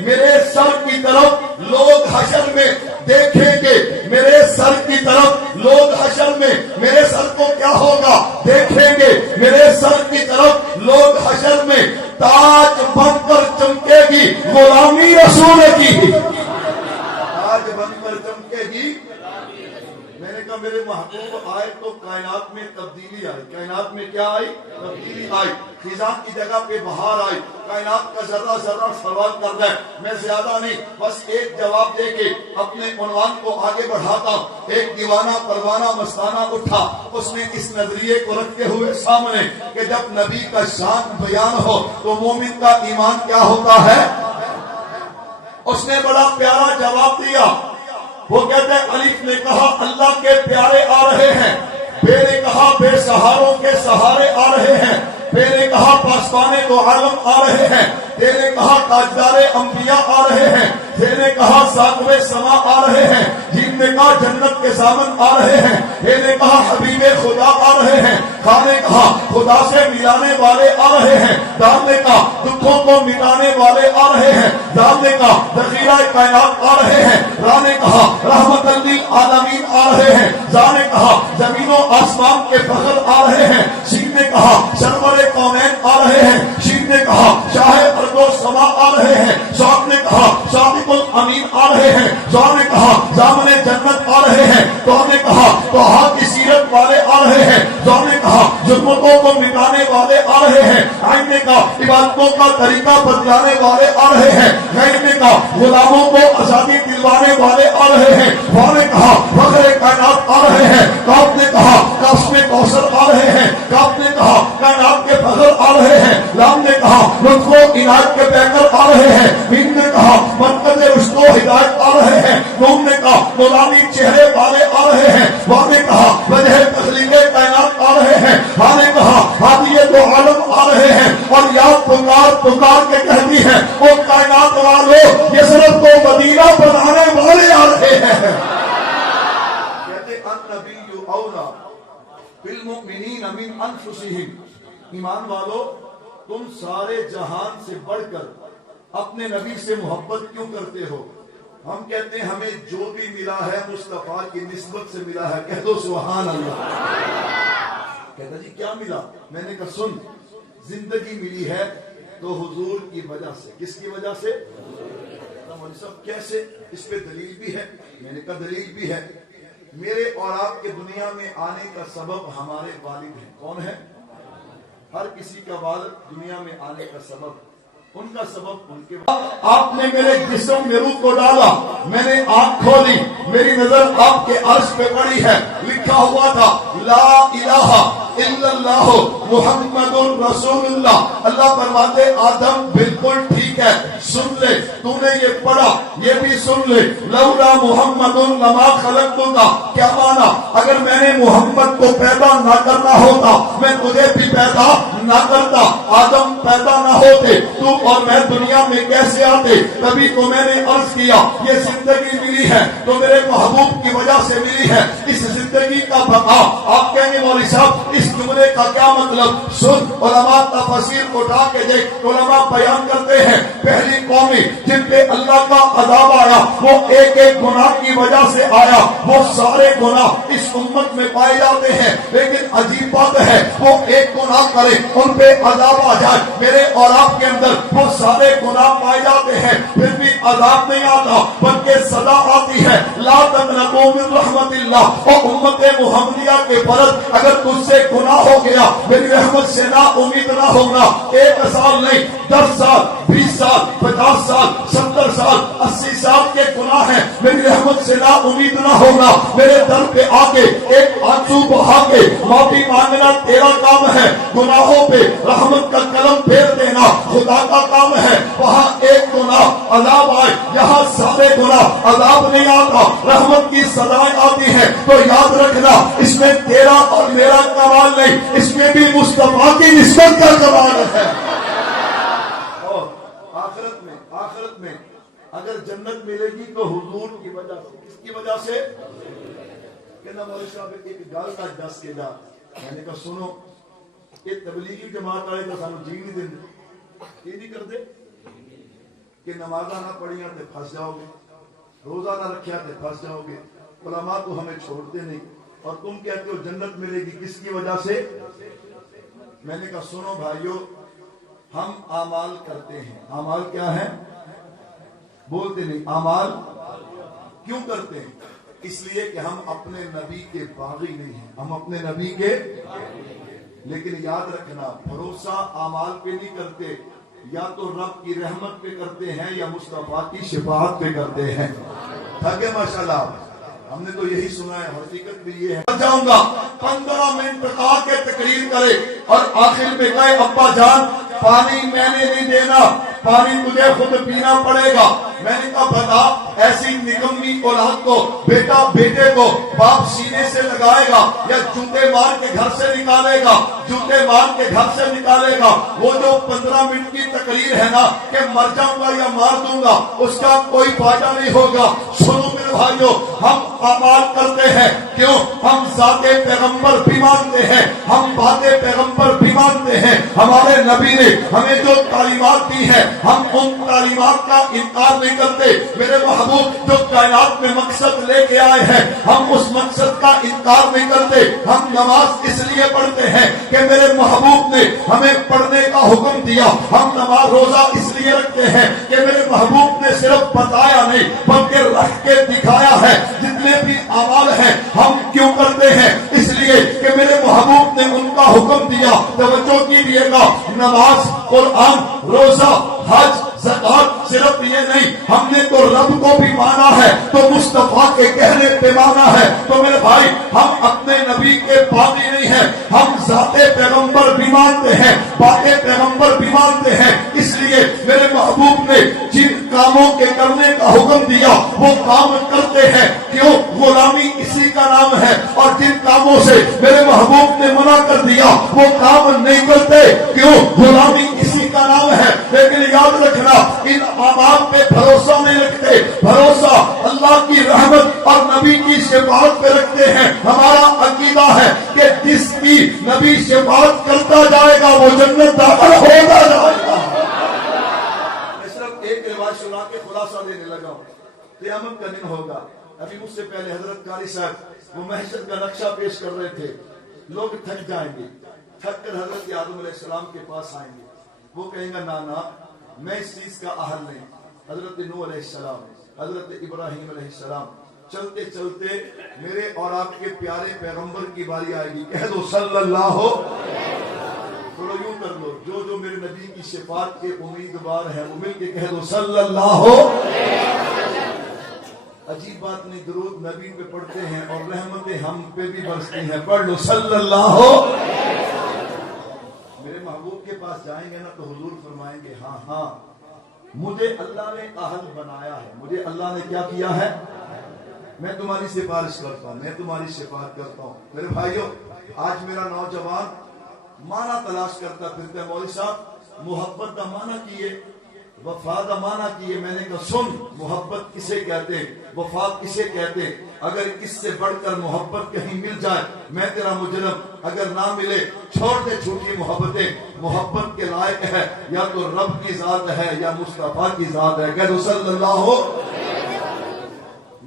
میرے سر کی طرف لوگ حشر میں، دیکھیں گے میرے سر کی طرف لوگ حشر میں، میرے سر کو کیا ہوگا؟ دیکھیں گے میرے سر کی طرف لوگ حشر میں، تاج بن کر چمکے گی غلامی رسول کی، تاج بن کر چمکے گی۔ میں نے کہا میرے محبوب آئے تو کائنات میں تبدیلی آئی، کائنات میں کیا آئی؟ تبدیلی آئی، خزاں کی جگہ پہ بہار آئی، کائنات کا ذرہ ذرہ سوال کر رہا ہے۔ میں زیادہ نہیں، بس ایک جواب دے کے اپنے عنوان کو آگے بڑھاتا ہوں۔ ایک دیوانہ پروانہ مستانہ اٹھا، اس نے اس نظریے کو رکھتے ہوئے سامنے کہ جب نبی کا شان بیان ہو تو مومن کا ایمان کیا ہوتا ہے؟ اس نے بڑا پیارا جواب دیا، وہ کہتے ہیں الف نے کہا اللہ کے پیارے آ رہے ہیں، بے نے کہا بے سہاروں کے سہارے آ رہے ہیں، بے نے کہا پاسبانے دو عالم آ رہے ہیں، تے نے کہا تاجدار انبیاء آ رہے ہیں، تے نے کہا ساقب سما آ رہے ہیں، جن نے کہا جنت کے ضامن آ رہے ہیں، تے نے کہا حبیب خدا آ رہے ہیں، خدا نے کہا خدا سے ملانے والے آ رہے ہیں، دام نے کہا دکھوں کو مٹانے والے آ رہے ہیں، دام نے کہا ذخیرہ کائنات آ رہے ہیں، را نے کہا رحمت للعالمین آ رہے ہیں، زا نے کہا زمین و آسمان کے فخر آ رہے ہیں، شین نے کہا سرور کونین آ رہے ہیں، شین نے کہا شاہ ارض و سما آ رہے ہیں، صاحب نے کہا صادق الامین آ رہے ہیں، زا نے کہا زامن جنت آ رہے ہیں، تو نے کہا توہا کی سیرت والے آ رہے ہیں، زا نے کہا ظلمتوں کو مٹانے والے آ رہے ہیں، عین نے کہا عبادتوں کا طریقہ بدلانے والے آ رہے ہیں، غیر نے کہا غلاموں کو آزادی دلوانے والے آ رہے ہیں، وا نے کہا فخر کائنات آ رہے ہیں، کاف نے کہا قاسم کوثر آ رہے ہیں، کاف نے کہا کائنات کے فخر آ رہے ہیں، لام نے کہا لطف و عنایت کے پیکر آ رہے ہیں، میم نے کہا مرکز رشد و ہدایت آ رہے ہیں، نون نے کہا نورانی چہرے والے آ رہے ہیں، وا نے کہا وجہ تخلیق کائنات آ رہے ہیں، ہا نے کہا ہادی دو عالم آ رہے ہیں، اور یاد پکار کے کہتی ہے وہ کائنات والوں یسرب کو مدینہ بنانے والے آ رہے ہیں۔ کہتے النبی اولا بالمؤمنین من انفسہم، ایمان والو تم سارے جہان سے بڑھ کر اپنے نبی سے محبت کیوں کرتے ہو؟ ہم کہتے ہیں ہمیں جو بھی ملا ہے مصطفیٰ کی نسبت سے ملا ہے، کہہ دو سبحان اللہ۔ کہتا جی کیا ملا؟ میں نے کہا سن، زندگی ملی ہے تو حضور کی وجہ سے۔ کس کی وجہ سے؟ سب کیسے؟ اس پہ دلیل بھی ہے۔ میں نے کہا دلیل بھی ہے، میرے اور آپ کے دنیا میں آنے کا سبب ہمارے والد ہیں۔ کون ہے؟ ہر کسی کا والد دنیا میں آنے کا سبب، ان کا سبب ان کے آپ نے میرے جسم میں روح کو ڈالا، میں نے آنکھ کھولی، میری نظر آپ کے عرش پہ پڑی ہے، لکھا ہوا تھا لا الہ الا اللہ محمد رسول اللہ۔ اللہ فرماتے آدم بالکل ٹھیک ہے، سن لے، تو نے یہ پڑھا یہ بھی سن لے، لولا محمد لما خلقتک، کیا مانا؟ اگر میں نے محمد کو پیدا نہ کرنا ہوتا میں تجھے بھی پیدا نہ کرتا آدم پیدا نہ ہوتے، تو اور میں دنیا میں کیسے آتے؟ تبھی تو میں نے عرض کیا یہ زندگی ملی ہے تو میرے محبوب کی وجہ سے ملی ہے، اس زندگی کا بقا۔ آپ کہیں گے مولوی صاحب اس جملے کا کیا مطلب؟ سن، علماء تفسیر اٹھا کے دیکھ، علماء بیان کرتے ہیں پہلی قومیں جن پہ اللہ کا عذاب آیا وہ ایک ایک گناہ کی وجہ سے آیا، وہ سارے گناہ اس امت میں پائے جاتے ہیں، لیکن عجیب بات ہے وہ ایک گناہ کرے ان پہ عذاب آ جائے، میرے اور آپ کے اندر وہ سارے گناہ پائے جاتے ہیں پھر بھی عذاب نہیں آتا بلکہ سزا آتی ہے۔ لا تقنطوا من رحمت اللہ، اور امت محمدیہ کے فرض اگر تجھ سے گناہ ہو گیا میری رحمت سے نا امید نہ ہونا، 1 سال نہیں 10 سال 20 سال 50 سال 70 سال 80 سال کے گناہ ہیں، میری رحمت سے نا امید نہ ہونا، میرے در پہ آ کے ایک آنسو بہا کے معافی مانگنا تیرا کام ہے، گناہوں پہ رحمت کا قلم پھیر دینا خدا کا کام ہے۔ وہاں ایک گناہ عذاب آئے، یہاں سارے گناہ عذاب نہیں آتا، رحمت کی سزائیں آتی ہیں، تو یاد رکھنا اس میں تیرا اور میرا کمال نہیں، اس میں بھی مصطفیٰ کی نسبت کا کمال ہے۔ اور آخرت میں اگر جنت ملے گی تو حضور کی وجہ سے، کس کی وجہ سے؟ کہنا مولوی صاحب ایک گل کا دس کے جا، میں نے کہا سنو یہ تبلیغی جماعت والے تو سانو جی نہیں دیں، یہ نہیں کرتے کہ نمازاں نہ پڑھیاں تے پھنس جاؤ گے، روزہ نہ رکھیا تے پھنس جاؤ گے، علماء تو ہمیں چھوڑتے نہیں، اور تم کہتے ہو جنت ملے گی کس کی وجہ سے؟ میں نے کہا سنو بھائیو، ہم اعمال کرتے ہیں، اعمال کیا ہے؟ بولتے نہیں، اعمال کیوں کرتے ہیں؟ اس لیے کہ ہم اپنے نبی کے باغی نہیں ہیں، ہم اپنے نبی کے، لیکن یاد رکھنا بھروسہ اعمال پہ نہیں کرتے، یا تو رب کی رحمت پہ کرتے ہیں یا مصطفیٰ کی شفاعت پہ کرتے ہیں۔ تھکے ماشاءاللہ، ہم نے تو یہی سنا ہے، حقیقت بھی یہ ہے۔ جاؤں گا 15 منٹ آ کے تقریر کرے اور آخر میں کہے ابا جان پانی میں نے نہیں دینا، پانی تجھے خود پینا پڑے گا۔ میں نے کہا بتا ایسی نکمی اولاد کو، بیٹا بیٹے کو باپ سینے سے لگائے گا یا جوتے مار کے گھر سے نکالے گا؟ جوتے مار کے گھر سے نکالے گا۔ وہ جو 15 منٹ کی تقریر ہے نا کہ مر جاؤں گا یا مار دوں گا، اس کا کوئی فائدہ نہیں ہوگا۔ سنو میرے بھائیو، ہم اعمال کرتے ہیں کیوں؟ ہم ذات پیغمبر بھی مانتے ہیں، ہم بات پیغمبر بھی مانتے ہیں، ہمارے نبی نے ہمیں جو تعلیمات دی ہے ہم ان تعلیمات کا انکار نہیں کرتے۔ میرے محبوب جو کائنات میں مقصد لے کے آئے ہیں ہم اس مقصد کا انکار نہیں کرتے۔ ہم نماز اس لیے پڑھتے ہیں کہ میرے محبوب نے ہمیں پڑھنے کا حکم دیا، ہم نماز روزہ اس لیے رکھتے ہیں کہ میرے محبوب نے صرف بتایا نہیں بلکہ رکھ کے دکھایا ہے۔ جتنے بھی اعمال ہیں ہم کیوں کرتے ہیں؟ اس لیے کہ میرے محبوب نے ان کا حکم دیا۔ توجہ کیجیے گا، نماز، قرآن، روزہ، حج، زکات صرف یہ نہیں، ہم نے تو رب کو بھی مانا ہے تو مصطفیٰ کے کہنے پہ مانا ہے۔ تو میرے بھائی ہم اپنے نبی کے باغی نہیں ہیں، ہم ذات پیغمبر بھی مانتے ہیں، باتیں پیغمبر بھی مانتے ہیں۔ اس لیے میرے محبوب نے جن کاموں کے کرنے کا حکم دیا وہ کام کرتے ہیں، کیوں؟ غلامی اسی کا نام ہے۔ اور جن کاموں سے میرے محبوب نے منع کر دیا وہ کام نہیں کرتے، کیوں؟ غلامی اسی کا نام ہے۔ لیکن یاد رکھنا ان اعمال پہ بھروسہ نہیں رکھتے، بھروسہ اللہ کی رحمت اور نبی کی شفاعت پہ رکھتے ہیں۔ ہمارا عقیدہ ہے کہ جس کی نبی شفاعت کرتا جائے گا وہ جنت داخل ہوتا جائے گا۔ میں صرف ایک روایت سنا کے خلاصہ دینے لگا ہوں۔ قیامت کا دن ہوگا، ابھی مجھ سے پہلے حضرت قاری صاحب وہ محشر کا نقشہ پیش کر رہے تھے، لوگ تھک جائیں گے، تھک کر حضرت آدم علیہ السلام کے پاس آئیں گے، وہ کہیں گا نانا میں اس چیز کا اہل نہیں۔ حضرت نوح علیہ السلام، حضرت ابراہیم علیہ السلام، چلتے چلتے میرے اور آپ کے پیارے پیغمبر کی باری آئے گی، کہہ دو صلی اللہ ہو، تھوڑا یوں کر لو، جو جو میرے نبی کی شفاعت کے امیدوار ہیں وہ مل کے کہہ دو صلی اللہ ہو۔ عجیب بات نہیں، درود نبی پہ پڑھتے ہیں اور رحمتیں ہم پہ بھی برستی ہیں، پڑھ لو صلی اللہ ہو۔ میرے محبوب کے پاس جائیں گے نا تو حضور فرمائیں گے ہاں ہاں مجھے اللہ نے اہل بنایا ہے، مجھے اللہ نے کیا کیا ہے؟ میں تمہاری سفارش کرتا ہوں، میں تمہاری شفاعت کرتا ہوں۔ میرے بھائیوں آج میرا نوجوان معنی تلاش کرتا پھرتا ہے مولوی صاحب محبت کا معنی کیے، وفا کا معنی کیے. میں نے کہا سن، محبت کسے کہتے ہیں، وفا کسے کہتے ہیں؟ اگر اس سے بڑھ کر محبت کہیں مل جائے میں تیرا مجرم، اگر نہ ملے چھوڑ دے جھوٹی محبتیں. محبت کے لائق ہے یا تو رب کی ذات ہے یا مصطفیٰ کی ذات ہے. کہہ دو صلی اللہ ہو.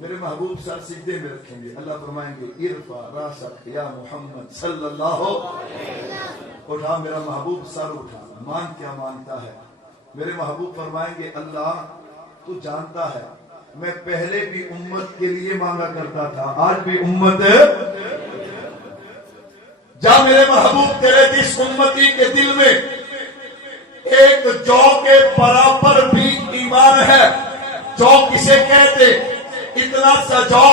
میرے محبوب سر سجدے میں رکھیں گے، اللہ فرمائیں گے ارفع راسک یا محمد صلی اللہ ہو. اٹھا میرا محبوب سر اٹھا. مان کیا مانتا ہے؟ میرے محبوب فرمائیں گے اللہ تو جانتا ہے میں پہلے بھی امت کے لیے مانگا کرتا تھا، آج بھی امت. جا میرے محبوب تیرے جس امتی کے دل میں ایک جو کے برابر بھی ایمان ہے. جو کسے کہتے؟ اتنا سا جو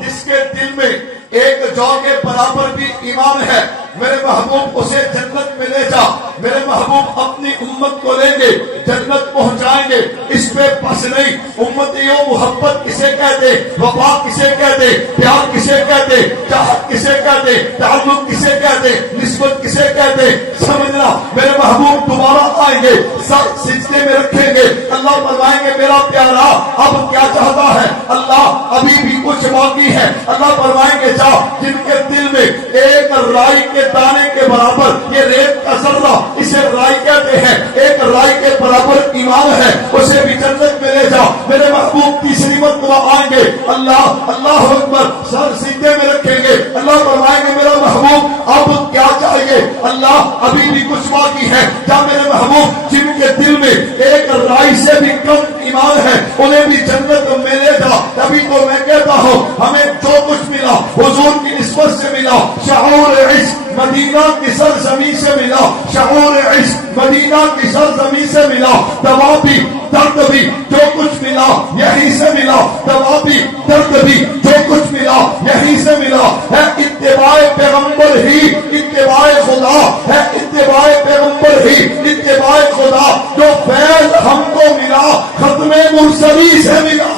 جس کے دل میں ایک جو کے برابر بھی ایمان ہے. میرے محبوب اسے جنت میں لے جا. میرے محبوب اپنی امت کو لیں گے جنت پہنچائیں گے. اس پہ بس نہیں. امتیوں محبت کسے کہتے، وفا کسے کہتے، پیار کسے کہتے، چاہت کسے کہتے، تعلق کسے کہتے، نسبت کسے کہتے؟ سمجھنا میرے محبوب دوبارہ آئیں گے، سر سجدے میں رکھیں گے. اللہ فرمائیں گے میرا پیارا اب کیا چاہتا ہے؟ اللہ ابھی بھی کچھ باقی ہے. اللہ فرمائیں گے جا جن کے دل میں ایک رائی کے دانے کے برابر یہ ریت کا ذرہ اسے رائی کہتے ہیں، ایک رائی کے برابر ایمان ہے، اسے بھی جنت میں لے جا. میرے محبوب تیسری مرتبہ آئیں گے. اللہ اللہ اکبر سر سجدے میں رکھیں گے. اللہ فرمائیں گے میرا محبوب اب کیا چاہیے؟ اللہ ابھی بھی کچھ باقی ہے. کیا میرے محبوب جن کے دل میں ایک رائی سے بھی کم ایمان ہے انہیں بھی جنت میں لے جا. تبھی تو میں کہتا ہوں ہمیں جو کچھ ملا حضور کی نسبت سے ملا. شعور عشق مدینہ کی سرزمین سے ملا. شعور عشق مدینہ کی سرزمین سے ملا. دوا بھی درد بھی جو کچھ ملا یہیں سے ملا. دوا بھی درد بھی جو کچھ ملا یہیں سے ملا. ہے اتباع پیغمبر ہی اتباع خدا ہے. اتباع پیغمبر ہی اتباع خدا. جو فیض ہم کو ملا ختم مرسلی سے ملا.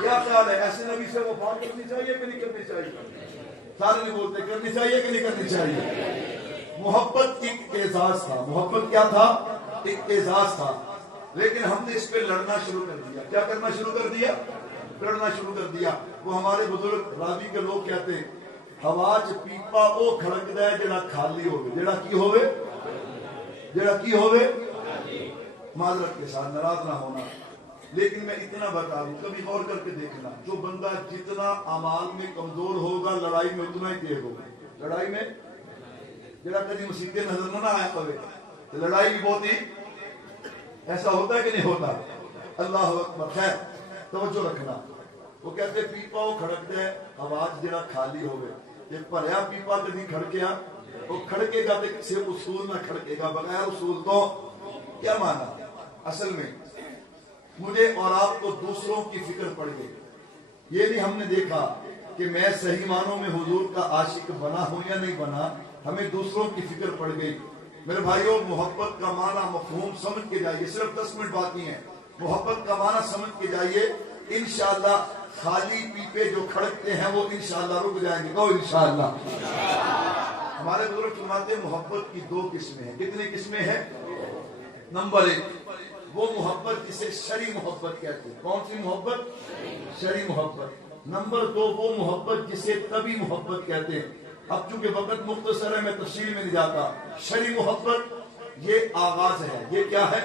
کیا خیال ہے ایسے نبی سے وہ بات کرنی چاہیے کہ نہیں کرنی چاہیے؟ سارے نہیں بولتے کرنی چاہیے کہ نہیں کرنی چاہیے؟ محبت ایک اعزاز تھا. محبت کیا تھا؟ ایک اعزاز تھا. لیکن ہم نے اس پہ لڑنا شروع کر دیا. کیا کرنا شروع کر دیا؟ لڑنا شروع کر دیا. وہ ہمارے بزرگ راوی کے لوگ کہتے ہیں ہواج پیپا او کھڑکدا ہے جڑا خالی ہوے. جڑا کی ہوے؟ جڑا کی ہوے؟ معذرت کے ساتھ ناراض نہ ہونا لیکن میں اتنا بتا دوں کبھی غور کر کے دیکھنا جو بندہ جتنا اعمال میں کمزور ہوگا لڑائی میں اتنا ہی تیز ہوگا. لڑائی میں جڑا کبھی مصیبتیں نظر نہ آیا ہوئے تو لڑائی بھی بہت ہی ایسا ہوتا ہے کہ نہیں ہوتا؟ اللہ اکبر. خیر توجہ رکھنا. وہ کہتے پیپا وہ کھڑکتا ہے آواز جڑا خالی ہوگا. یہ بھریا پیپا کبھی کھڑکیا وہ کھڑکے گا تو کسی اصول نہ کھڑکے گا. بغیر اصول تو کیا مانا؟ اصل میں مجھے اور آپ کو دوسروں کی فکر پڑ گئی. یہ نہیں ہم نے دیکھا کہ میں صحیح معنوں میں حضور کا عاشق بنا ہوں یا نہیں بنا. ہمیں دوسروں کی فکر پڑ گئی. میرے بھائیوں محبت کا معنی مفہوم سمجھ کے جائیے. صرف 10 منٹ باقی ہیں. محبت کا معنی سمجھ کے جائیے. انشاءاللہ خالی پیپے جو کھڑکتے ہیں وہ انشاءاللہ رک جائیں گے. کہو انشاءاللہ. ہمارے بزرگ فرماتے ہیں محبت کی 2 قسمیں ہیں. کتنی قسمیں ہیں؟ نمبر 1 وہ محبت جسے شرعی محبت کہتے ہیں. کون سی محبت؟ شرعی محبت. نمبر 2 وہ محبت جسے طبعی محبت کہتے ہیں. اب چونکہ وقت مختصر ہے میں تفصیل میں نہیں جاتا. شرعی محبت یہ آغاز ہے. یہ کیا ہے؟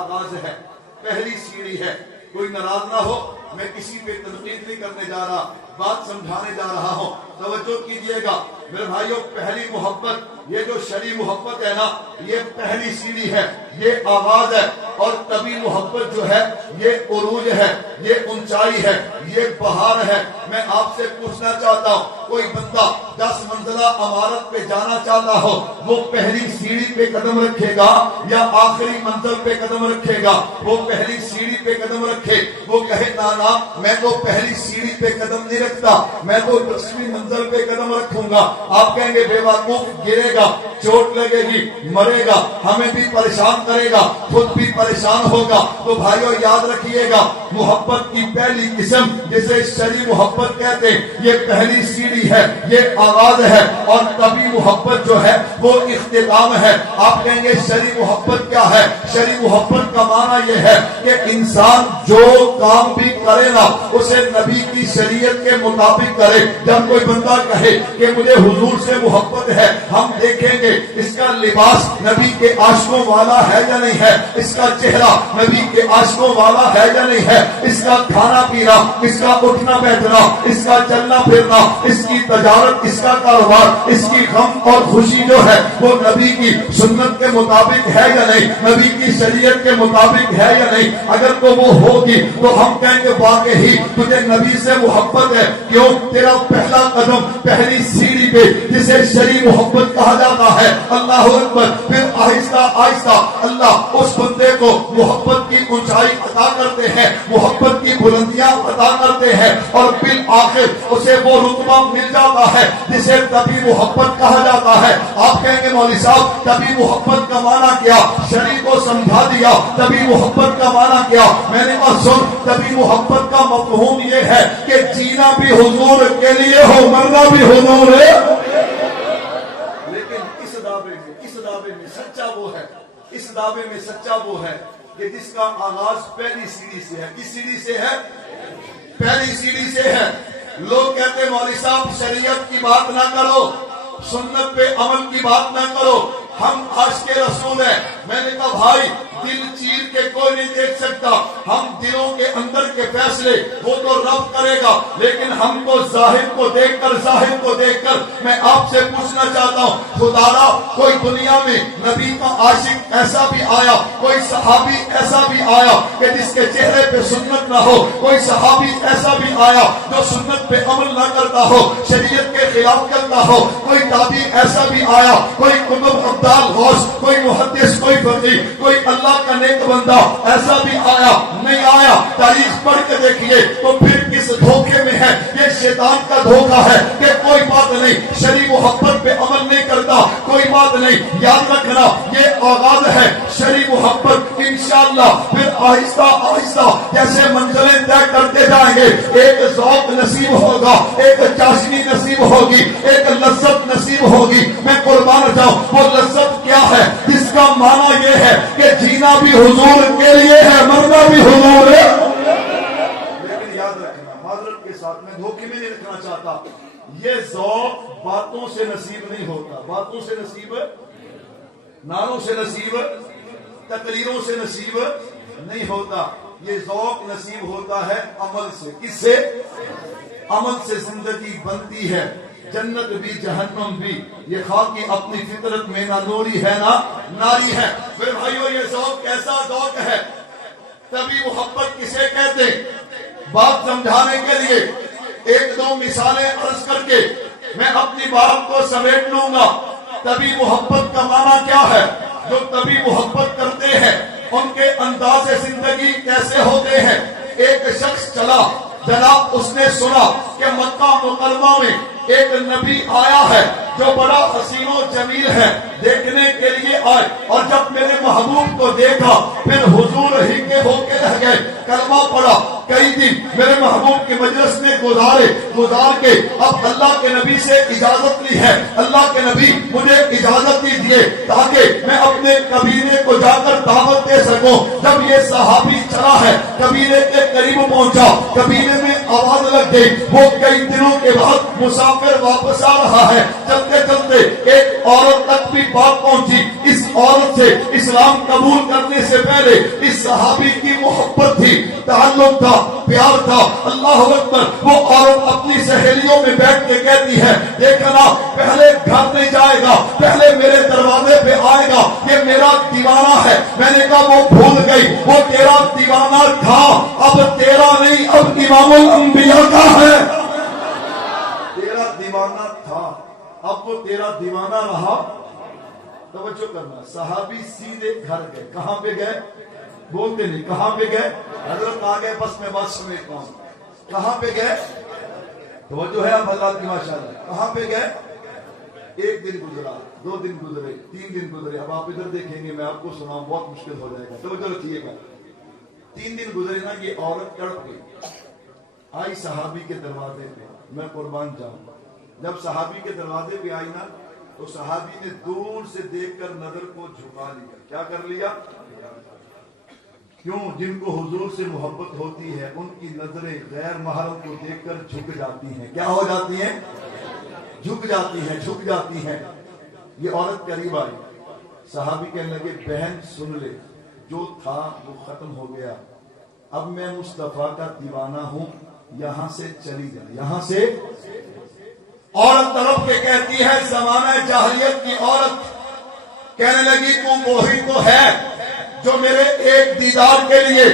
آغاز ہے. پہلی سیڑھی ہے. کوئی ناراض نہ ہو میں کسی پہ تنقید نہیں کرنے جا رہا بات سمجھانے جا رہا ہوں. توجہ کیجئے گا میرے بھائیوں. پہلی محبت یہ جو شرعی محبت ہے نا یہ پہلی سیڑھی ہے. یہ آغاز ہے. اور طبعی محبت جو ہے یہ عروج ہے. یہ اونچائی ہے. یہ بہار ہے. میں آپ سے پوچھنا چاہتا ہوں کوئی بندہ 10 منزلہ عمارت پہ جانا چاہتا ہو وہ پہلی سیڑھی پہ قدم رکھے گا یا آخری منزل پہ قدم رکھے گا؟ وہ پہلی سیڑھی پہ قدم رکھے. وہ کہے نانا میں تو پہلی سیڑھی پہ قدم نہیں رکھتا، میں تو 10ویں منزل پہ قدم رکھوں گا۔ آپ کہیں گے بے وقوف، گرے گا، چوٹ لگے گی، مرے گا، ہمیں بھی پریشان کرے گا، خود بھی پریشان ہوگا۔ تو بھائیو یاد رکھیے گا، محبت کی پہلی قسم جسے شرعی محبت کہتے ہیں، یہ پہلی سیڑھی ہے، یہ آغاز ہے، اور کبھی محبت جو ہے وہ اختتام ہے۔ آپ کہیں گے شرعی محبت کیا ہے؟ شرعی محبت کا معنی یہ ہے کہ انسان جو کام بھی کرے نا اسے نبی کی شریعت کے مطابق کرے۔ جب کوئی بندہ کہے کہ مجھے حضور سے محبت ہے، ہم دیکھیں گے اس کا لباس نبی کے عاشقوں والا ہے یا نہیں ہے، اس کا چہرہ نبی کے عاشقوں والا ہے یا نہیں ہے، اس کا کھانا پینا، اس کا اٹھنا بیٹھنا، اس کا چلنا پھرنا، اس کی تجارت، اس کا کاروبار، اس کی غم اور خوشی جو ہے وہ نبی کی سنت کے مطابق ہے یا نہیں، نبی کی شریعت کے مطابق ہے یا نہیں۔ اگر تو وہ ہوگی تو ہم کہیں گے واقعی تجھے نبی سے محبت ہے۔ کیوں؟ تیرا پہلا قدم پہلی سیڑھی پہ جسے شرعی محبت کہا جاتا ہے، اللہ اکبر، پھر آہستہ آہستہ اللہ اس بندے کو محبت کی اونچائی عطا کرتے ہیں، محبت کی بلندیاں عطا کرتے ہیں، اور بالآخر اسے وہ رتبہ مل جاتا ہے جسے تبھی محبت کہا جاتا ہے۔ آپ کہیں گے مولوی صاحب تبھی محبت کا معنی کیا؟ شرعی کو سمجھا دیا، تبھی محبت کا معنی کیا؟ میں نے کہا سن، تبھی محبت کا مفہوم یہ ہے کہ جینا بھی حضور کے لیے ہو، مرنا بھی حضور ہے۔ لیکن اس دعوے میں سچا وہ ہے، اس دعوے میں سچا وہ ہے کہ جس کا آغاز پہلی سیڑھی سے ہے۔ کس سیڑھی سے ہے؟ پہلی سیڑھی سے ہے۔ لوگ کہتے ہیں مولوی صاحب شریعت کی بات نہ کرو، سنت پہ عمل کی بات نہ کرو، ہم عاشق رسول ہیں۔ میں نے کہا بھائی دل چیر کے کوئی نہیں دیکھ سکتا، ہم دلوں کے اندر کے فیصلے وہ تو رب کرے گا، لیکن ہم تو ظاہر کو دیکھ کر میں آپ سے پوچھنا چاہتا ہوں، خدا را کوئی دنیا میں نبی کا عاشق ایسا بھی آیا، کوئی صحابی ایسا بھی آیا کہ جس کے چہرے پہ سنت نہ ہو، کوئی صحابی ایسا بھی آیا جو سنت پہ عمل نہ کرتا ہو، شریعت کے خلاف کرتا ہو، کوئی تابعی ایسا بھی آیا، کوئی قطب ابدال غوث، کوئی محدث، کوئی فقیہ، کوئی اللہ کا نیک بندہ ایسا بھی آیا نہیں آیا؟ تاریخ پڑھ کے دیکھیے تو پھر کس دھوکے میں ہے؟ یہ شیطان کا دھوکہ ہے کہ کوئی بات نہیں، شرعی محبت پہ عمل نہیں کرتا، کوئی بات نہیں۔ یاد رکھنا یہ آغاز ہے شرعی محبت، انشاءاللہ پھر آہستہ آہستہ جیسے منزلیں طے کرتے جائیں گے، ایک ذوق نصیب ہوگا، ایک چاشنی نصیب ہوگی، ایک لذت نصیب ہوگی۔ میں قربان جاؤں وہ لذت کیا ہے؟ جس کا معنی یہ ہے کہ جینا بھی حضور کے لیے ہے، مرنا بھی حضور ہے۔ لیکن یاد رکھنا، معذرت کے ساتھ میں دھوکے میں نہیں رکھنا چاہتا، یہ ذوق باتوں سے نصیب نہیں ہوتا، باتوں سے نصیب، نعروں سے نصیب، تقریروں سے نصیب نہیں ہوتا، یہ ذوق نصیب ہوتا ہے عمل سے۔ کس سے؟ عمل سے زندگی بنتی ہے، جنت بھی جہنم بھی، یہ خاکی اپنی فطرت میں نہ نوری ہے نہ ناری ہے۔ پھر بھائیو یہ ذوق کیسا ذوق ہے؟ تبھی محبت کسے کہتے؟ بات سمجھانے کے لیے ایک دو مثالیں عرض کر کے میں اپنی بات کو سمیٹ لوں گا۔ تبھی محبت کا معنی کیا ہے؟ جو تبھی محبت کرتے ہیں ان کے انداز زندگی کیسے ہوتے ہیں؟ ایک شخص چلا، جناب اس نے سنا کہ مکہ مکرمہ میں ایک نبی آیا ہے جو بڑا حسین و جمیل ہے، دیکھنے کے لیے آئے، اور جب میرے محبوب کو دیکھا پھر حضور ہی کے ہو کے رہ گئے، کلمہ پڑھا، کئی دن میرے محبوب کے مجلس میں گزار کے اب اللہ کے نبی سے اجازت لی ہے، اللہ کے نبی مجھے اجازت دیجیے تاکہ میں اپنے قبیلے کو جا کر دعوت دے سکوں۔ جب یہ صحابی چلا ہے، قبیلے کے قریب پہنچا، قبیلے میں آواز لگ گئی، وہ کئی دنوں کے بعد مسافر واپس آ رہا ہے، چلتے چلتے ایک عورت تک بھی بات پہنچی، اس عورت سے اسلام قبول کرنے سے پہلے اس صحابی کی محبت تھی، تعلق تھا، پیار تھا۔ اللہ اکبر، وہ عورت اپنی سہیلیوں میں بیٹھ کے کہتی ہے دیکھنا پہلے گھر نہیں جائے گا، پہلے میرے دروازے پہ آئے گا، یہ میرا دیوانہ ہے۔ میں نے کہا وہ بھول گئی، وہ تیرا دیوانہ تھا، اب تیرا نہیں، اب امام الانبیاء کا ہے۔ تیرا دیوانہ تھا، اب وہ تیرا دیوانہ رہا۔ توجہ کرنا، صحابی سیدھے گھر گئے، کہاں پہ گئے؟ بولتے نہیں. کہاں پہ گئے؟ حضرت آ گئے. بس میں بات سمیٹتا ہوں. کہاں پہ گئے؟ تو جو ہے اب اللہ کی ماشاءاللہ. کہاں پہ گئے؟ ایک دن گزرا, 2 دن گزرے, 3 دن گزرے. اب آپ ادھر دیکھیں گے, میں آپ کو سناؤں بہت مشکل ہو جائے گا. توجہ رکھیے گا. 3 دن گزرے نا, یہ عورت تڑپ گئی. آئی صحابی کے دروازے پہ. میں قربان جاؤں, جب صحابی کے دروازے پہ آئی نا, تو صحابی نے دور سے دیکھ کر نظر کو جھکا لیا. کیا کر لیا؟ کیوں؟ جن کو حضور سے محبت ہوتی ہے ان کی نظریں غیر محرم کو دیکھ کر جھک جاتی ہیں. کیا ہو جاتی ہیں؟ جھک جاتی ہیں, جھک جاتی ہیں. یہ عورت قریب آئی. صحابی کہنے لگے بہن سن لے, جو تھا وہ ختم ہو گیا. اب میں مصطفیٰ کا دیوانہ ہوں, یہاں سے چلی جائے, یہاں سے. عورت طرف کے کہتی ہے, زمانہ جاہلیت کی عورت کہنے لگی تو وہی تو ہے جو میرے ایک دیدار کے لیے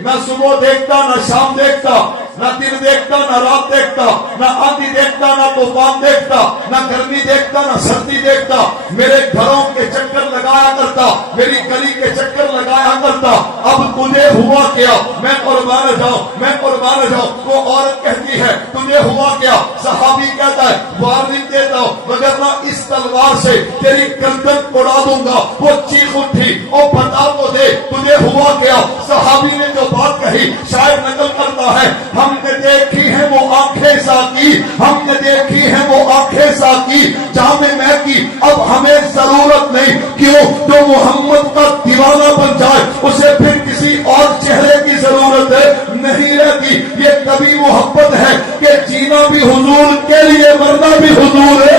نہ صبح دیکھتا, نہ شام دیکھتا, نہ دن دیکھتا, نہ رات دیکھتا, نہ آندھی دیکھتا, نہ طوفان دیکھتا, نہ گرمی دیکھتا, نہ سردی دیکھتا, میرے گھروں کے چکر لگایا کرتا, میری گلی کے چکر لگایا کرتا. اب تجھے ہوا کیا؟ میں قربان جاؤں, میں قربان جاؤں. وہ عورت کہتی ہے تجھے ہوا کیا؟ صحابی کہتا ہے وارننگ دیتا ہوں, وگرنہ اس تلوار سے تیری گردن اڑا دوں گا. وہ چیخ اٹھی, اور بتا تو دے تجھے ہوا کیا؟ صحابی نے جو بات کہی شاید نقل کرتا ہے, ہم نے دیکھی ہیں وہ آنکھیں ساکی, ہم نے دیکھی ہیں وہ آنکھیں ساکی جہاں میں کی. اب ہمیں ضرورت نہیں, کیوں؟ جو محمد کا دیوانہ بن جائے اسے پھر کسی اور چہرے کی ضرورت نہیں رہتی. یہ کبھی محبت ہے کہ جینا بھی حضور کے لیے, مرنا بھی حضور ہے.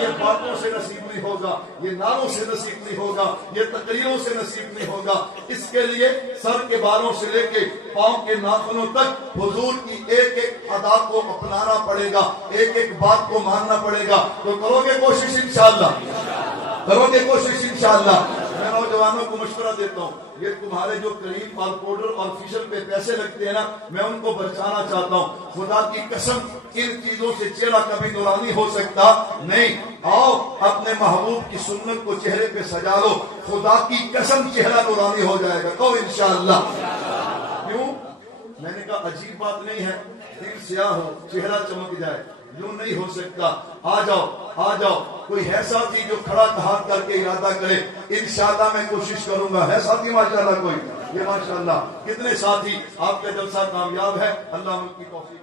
یہ باتوں سے نصیب نہیں ہوگا, یہ ناروں سے نصیب نہیں ہوگا, یہ تقریروں سے نصیب نہیں ہوگا. اس کے لیے سر کے بالوں سے لے کے پاؤں کے ناخنوں تک حضور کی ایک ایک ادا کو اپنانا پڑے گا, ایک ایک بات کو ماننا پڑے گا. تو کرو گے کوشش انشاءاللہ, کرو گے کوشش انشاءاللہ. میں نوجوانوں کو مشورہ دیتا ہوں, یہ تمہارے جو کریم اور پاؤڈر اور فیشل پہ پیسے لگتے ہیں نا, میں ان کو بچانا چاہتا ہوں. خدا کی قسم ان چیزوں سے چہرہ کبھی نورانی ہو سکتا نہیں. آؤ اپنے محبوب کی سنت کو چہرے پہ سجا لو, خدا کی قسم چہرہ نورانی ہو جائے گا. تو انشاءاللہ. کیوں؟ میں نے کہا عجیب بات نہیں ہے, دل سیاہ ہو چہرہ چمک جائے, یوں نہیں ہو سکتا. آ جاؤ, آ جاؤ. کوئی ہے ساتھی جو کھڑا ہاتھ کر کے ارادہ کرے؟ انشاءاللہ میں کوشش کروں گا. ہے ساتھی ماشاءاللہ کوئی؟ یہ ماشاءاللہ کتنے ساتھی. آپ کا جلسہ کامیاب ہے, اللہ ان کی توفیق.